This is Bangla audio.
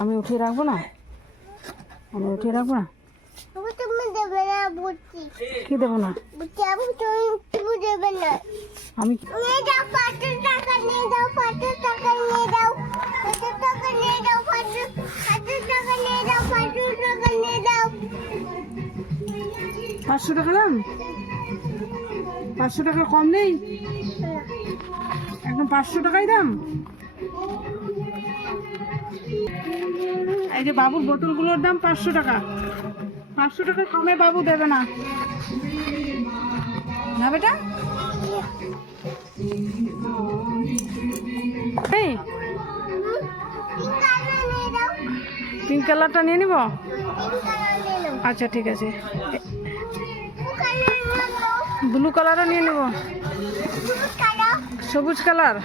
আমি উঠিয়ে রাখবো না, আমি উঠিয়ে রাখবো না। কি দেবো না? আমি পাঁচশো টাকা দাম, 500 টাকা কম নেই, একদম 500 টাকাই দাম। এই যে বাবুর বোতলগুলোর দাম 500 টাকা, 500 টাকা কমে বাবু দেবে না, না বেটা? এই পিঙ্ক কালারটা নিয়ে নিব, আচ্ছা ঠিক আছে। ব্লু কালারও নিয়ে নেব, সবুজ কালার।